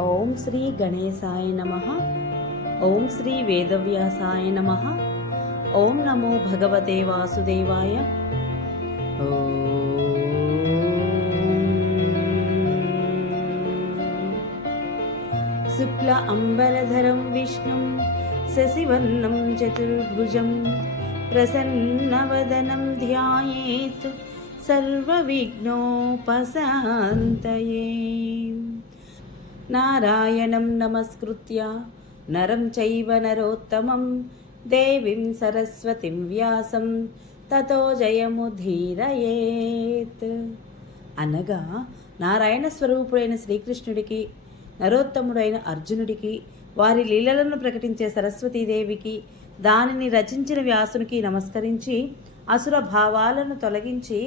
ఓం శ్రీ గణేశాయ నమః. ఓం శ్రీ వేదవ్యాసాయ నమః. ఓం నమో భగవతే వాసుదేవాయ. శుక్ల అంబరధరం విష్ణుం శశివర్ణం చతుర్భుజం ప్రసన్నవదనం ధ్యాయేత్ సర్వవిఘ్నోపశాంతయే. నారాయణం నమస్కృత్య నరం చైవ నరోత్తమం దేవీం సరస్వతిం వ్యాసం తతో జయముధీరయేత్. అనగా నారాయణ స్వరూపుడైన శ్రీకృష్ణుడికి, నరోత్తముడైన అర్జునుడికి, వారి లీలలను ప్రకటించే సరస్వతీదేవికి, దానిని రచించిన వ్యాసునికి నమస్కరించి అసుర భావాలను తొలగించి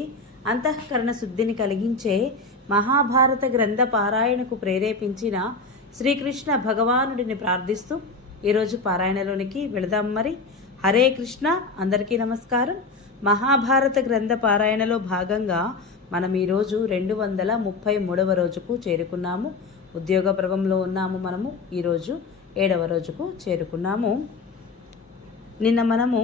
అంతఃకరణ శుద్ధిని కలిగించే మహాభారత గ్రంథ పారాయణకు ప్రేరేపించిన శ్రీకృష్ణ భగవానుడిని ప్రార్థిస్తూ ఈరోజు పారాయణలోనికి వెళదాం. మరి హరే కృష్ణ. అందరికీ నమస్కారం. మహాభారత గ్రంథ పారాయణలో భాగంగా మనం ఈరోజు 233వ రోజుకు చేరుకున్నాము. ఉద్యోగ పర్వంలో ఉన్నాము. మనము ఈరోజు 7వ రోజుకు చేరుకున్నాము. నిన్న మనము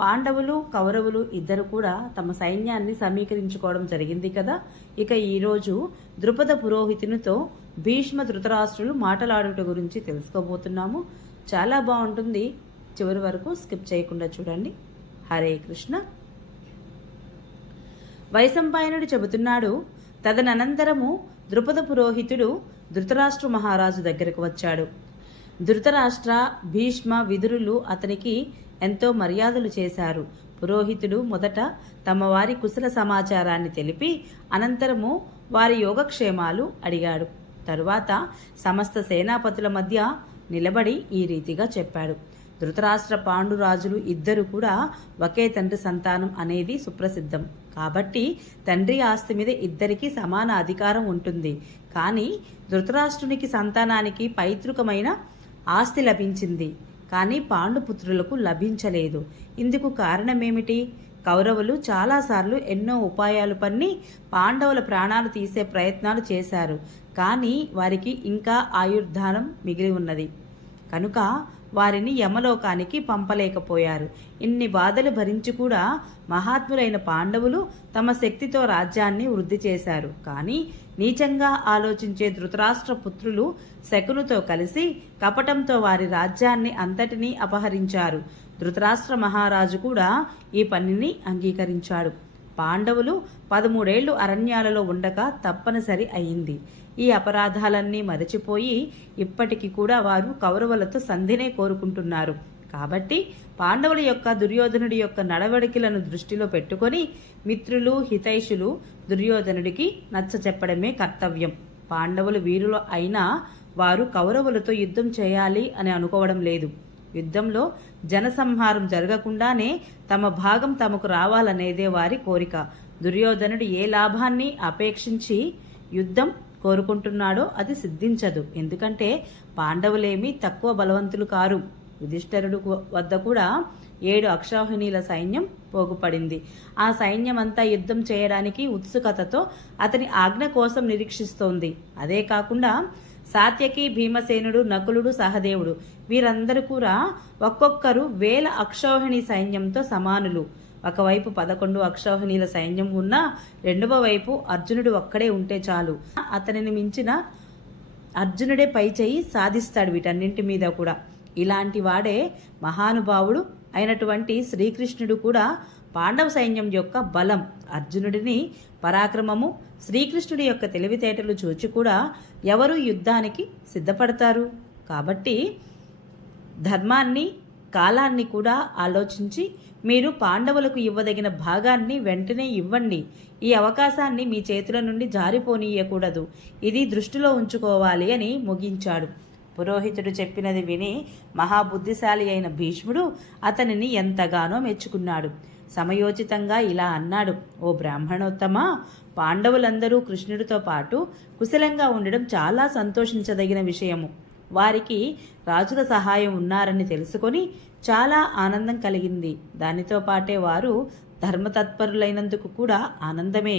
పాండవులు, కౌరవులు ఇద్దరు కూడా తమ సైన్యాన్ని సమీకరించుకోవడం జరిగింది కదా. ఇక ఈరోజు ద్రుపద పురోహితునితో భీష్మ, ధృతరాష్ట్రులు మాటలాడుట గురించి తెలుసుకోబోతున్నాము. చాలా బాగుంటుంది. చివరి వరకు స్కిప్ చేయకుండా చూడండి. హరే కృష్ణ. వైశంపాయనుడు చెబుతున్నాడు, తదనంతరము ద్రుపద పురోహితుడు ధృతరాష్ట్ర మహారాజు దగ్గరకు వచ్చాడు. ధృతరాష్ట్ర, భీష్మ, విదురులు అతనికి ఎంతో మర్యాదలు చేశారు. పురోహితుడు మొదట తమ వారి కుశల సమాచారాన్ని తెలిపి అనంతరము వారి యోగక్షేమాలు అడిగాడు. తరువాత సమస్త సేనాపతుల మధ్య నిలబడి ఈ రీతిగా చెప్పాడు. ధృతరాష్ట్ర, పాండురాజులు ఇద్దరు కూడా ఒకే తండ్రి సంతానం అనేది సుప్రసిద్ధం. కాబట్టి తండ్రి ఆస్తి మీద ఇద్దరికీ సమాన అధికారం ఉంటుంది. కానీ ధృతరాష్ట్రునికి సంతానానికి పైతృకమైన ఆస్తి లభించింది, కానీ పాండుపుత్రులకు లభించలేదు. ఇందుకు కారణమేమిటి? కౌరవులు చాలాసార్లు ఎన్నో ఉపాయాలు పన్ని పాండవుల ప్రాణాలు తీసే ప్రయత్నాలు చేశారు. కానీ వారికి ఇంకా ఆయుర్దానం మిగిలి ఉన్నది కనుక వారిని యమలోకానికి పంపలేకపోయారు. ఇన్ని బాధలు భరించి కూడా మహాత్ములైన పాండవులు తమ శక్తితో రాజ్యాన్ని వృద్ధి చేశారు. కానీ నీచంగా ఆలోచించే ధృతరాష్ట్ర పుత్రులు శకునితో కలిసి కపటంతో వారి రాజ్యాన్ని అంతటినీ అపహరించారు. ధృతరాష్ట్ర మహారాజు కూడా ఈ పనిని అంగీకరించాడు. పాండవులు 13 ఏళ్లు అరణ్యాలలో ఉండక తప్పనిసరి అయింది. ఈ అపరాధాలన్నీ మరచిపోయి ఇప్పటికీ కూడా వారు కౌరవులతో సంధినే కోరుకుంటున్నారు. కాబట్టి పాండవుల యొక్క, దుర్యోధనుడి యొక్క నడవడికలను దృష్టిలో పెట్టుకొని మిత్రులు, హితైషులు దుర్యోధనుడికి నచ్చ చెప్పడమే కర్తవ్యం. పాండవులు వీరులు అయినా వారు కౌరవులతో యుద్ధం చేయాలి అని అనుకోవడం లేదు. యుద్ధంలో జనసంహారం జరగకుండానే తమ భాగం తమకు రావాలనేదే వారి కోరిక. దుర్యోధనుడు ఏ లాభాన్ని అపేక్షించి యుద్ధం కోరుకుంటున్నాడో అది సిద్ధించదు. ఎందుకంటే పాండవులేమీ తక్కువ బలవంతులు కారు. యుధిష్ఠిరుడు వద్ద కూడా 7 అక్షౌహిణీల సైన్యం పోగుపడింది. ఆ సైన్యం అంతా యుద్ధం చేయడానికి ఉత్సుకతతో అతని ఆజ్ఞ కోసం నిరీక్షిస్తోంది. అదే కాకుండా సాత్యకి, భీమసేనుడు, నకులుడు, సహదేవుడు వీరందరూ కూడా ఒక్కొక్కరు 1000 అక్షౌహిణి సైన్యంతో సమానులు. ఒకవైపు 11 అక్షౌహిణీల సైన్యం ఉన్నా రెండవ వైపు అర్జునుడు ఒక్కడే ఉంటే చాలు. అతనిని మించిన అర్జునుడే పైచేయి సాధిస్తాడు వీటన్నింటి మీద కూడా. ఇలాంటి వాడే మహానుభావుడు అయినటువంటి శ్రీకృష్ణుడు కూడా పాండవ సైన్యం యొక్క బలం, అర్జునుడిని పరాక్రమము, శ్రీకృష్ణుడి యొక్క తెలివితేటలు చూచి కూడా ఎవరు యుద్ధానికి సిద్ధపడతారు? కాబట్టి ధర్మాన్ని, కాలాన్ని కూడా ఆలోచించి మీరు పాండవులకు ఇవ్వదగిన భాగాన్ని వెంటనే ఇవ్వండి. ఈ అవకాశాన్ని మీ చేతుల నుండి జారిపోనీయకూడదు. ఇది దృష్టిలో ఉంచుకోవాలి అని ముగించాడు. పురోహితుడు చెప్పినది విని మహాబుద్ధిశాలి అయిన భీష్ముడు అతనిని ఎంతగానో మెచ్చుకున్నాడు. సమయోచితంగా ఇలా అన్నాడు, ఓ బ్రాహ్మణోత్తమ, పాండవులందరూ కృష్ణుడితో పాటు కుశలంగా ఉండడం చాలా సంతోషించదగిన విషయము. వారికి రాజుల సహాయం ఉన్నారని తెలుసుకొని చాలా ఆనందం కలిగింది. దానితో పాటే వారు ధర్మతత్పరులైనందుకు కూడా ఆనందమే.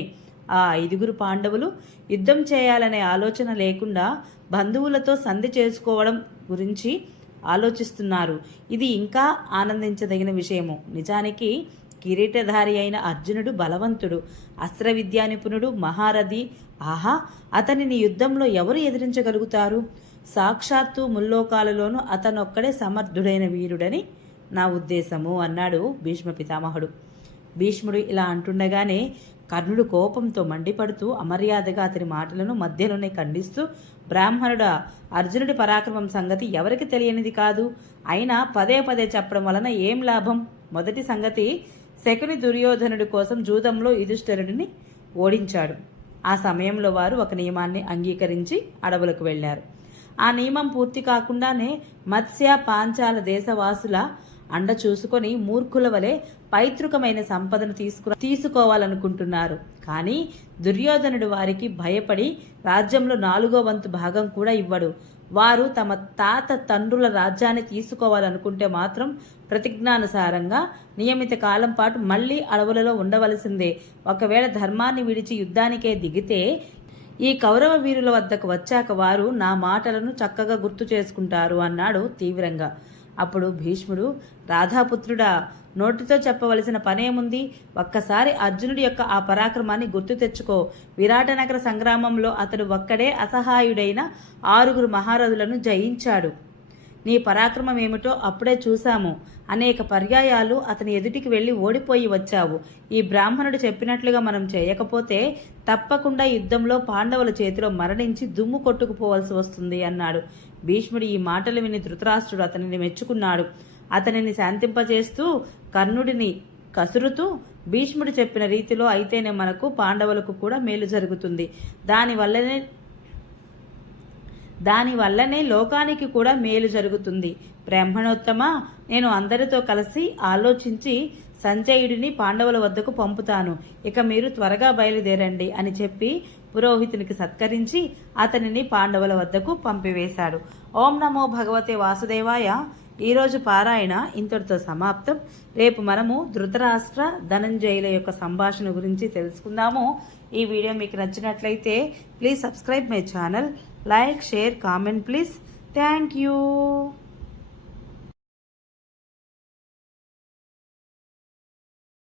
ఆ 5 పాండవులు యుద్ధం చేయాలనే ఆలోచన లేకుండా బంధువులతో సంధి చేసుకోవడం గురించి ఆలోచిస్తున్నారు. ఇది ఇంకా ఆనందించదగిన విషయము. నిజానికి కిరీటధారి అయిన అర్జునుడు బలవంతుడు, అస్త్ర విద్యా నిపుణుడు, మహారథి. ఆహా, అతనిని యుద్ధంలో ఎవరు ఎదిరించగలుగుతారు? సాక్షాత్తు ముల్లోకాలలోనూ అతనొక్కడే సమర్థుడైన వీరుడని నా ఉద్దేశము అన్నాడు భీష్మ పితామహుడు. భీష్ముడు ఇలా అంటుండగానే కర్ణుడు కోపంతో మండిపడుతూ అమర్యాదగా అతని మాటలను మధ్యలోనే ఖండిస్తూ, బ్రాహ్మణుడా, అర్జునుడి పరాక్రమం సంగతి ఎవరికి తెలియనిది కాదు. అయినా పదే పదే చెప్పడం వలన ఏం లాభం? మొదటి సంగతి, శకుని దుర్యోధనుడి కోసం జూదంలో యుధిష్ఠిరుడిని ఓడించాడు. ఆ సమయంలో వారు ఒక నియమాన్ని అంగీకరించి అడవులకు వెళ్లారు. ఆ నియమం పూర్తి కాకుండానే మత్స్య పాంచాల దేశవాసుల అండ చూసుకొని మూర్ఖుల వలె పైతృకమైన సంపదను తీసుకోవాలనుకుంటున్నారు. కానీ దుర్యోధనుడు వారికి భయపడి రాజ్యంలో 4వ వంతు భాగం కూడా ఇవ్వడు. వారు తమ తాత తండ్రుల రాజ్యాన్ని తీసుకోవాలనుకుంటే మాత్రం ప్రతిజ్ఞానుసారంగా నియమిత కాలం పాటు మళ్లీ అడవులలో ఉండవలసిందే. ఒకవేళ ధర్మాన్ని విడిచి యుద్ధానికే దిగితే ఈ కౌరవ వీరుల వద్దకు వచ్చాక వారు నా మాటలను చక్కగా గుర్తు చేసుకుంటారు అన్నాడు తీవ్రంగా. అప్పుడు భీష్ముడు, రాధాపుత్రుడా, నోటితో చెప్పవలసిన పనేముంది? ఒక్కసారి అర్జునుడి యొక్క ఆ పరాక్రమాన్ని గుర్తు తెచ్చుకో. విరాటనగర సంగ్రామంలో అతడు ఒక్కడే అసహాయుడైన 6 మహారథులను జయించాడు. నీ పరాక్రమం ఏమిటో అప్పుడే చూశాము. అనేక పర్యాయాలు అతని ఎదుటికి వెళ్ళి ఓడిపోయి వచ్చావు. ఈ బ్రాహ్మణుడు చెప్పినట్లుగా మనం చేయకపోతే తప్పకుండా యుద్ధంలో పాండవుల చేతిలో మరణించి దుమ్ము కొట్టుకుపోవలసి వస్తుంది అన్నాడు. భీష్ముడు ఈ మాటలు విని ధృతరాష్ట్రుడు అతనిని మెచ్చుకున్నాడు. అతనిని శాంతింపజేస్తూ కర్ణుడిని కసురుతూ, భీష్ముడు చెప్పిన రీతిలో అయితేనే మనకు పాండవులకు కూడా మేలు జరుగుతుంది. దానివల్లనే లోకానికి కూడా మేలు జరుగుతుంది. బ్రాహ్మణోత్తమ, నేను అందరితో కలిసి ఆలోచించి సంజయుడిని పాండవుల వద్దకు పంపుతాను. ఇక మీరు త్వరగా బయలుదేరండి అని చెప్పి పురోహితునికి సత్కరించి అతనిని పాండవుల వద్దకు పంపివేశాడు. ఓం నమో భగవతే వాసుదేవాయ. ఈరోజు పారాయణ ఇంతటితో సమాప్తం. రేపు మనము ధృతరాష్ట్ర ధనంజయుల యొక్క సంభాషణ గురించి తెలుసుకుందాము. ఈ వీడియో మీకు నచ్చినట్లయితే please subscribe my channel, like, share, comment please. Thank you.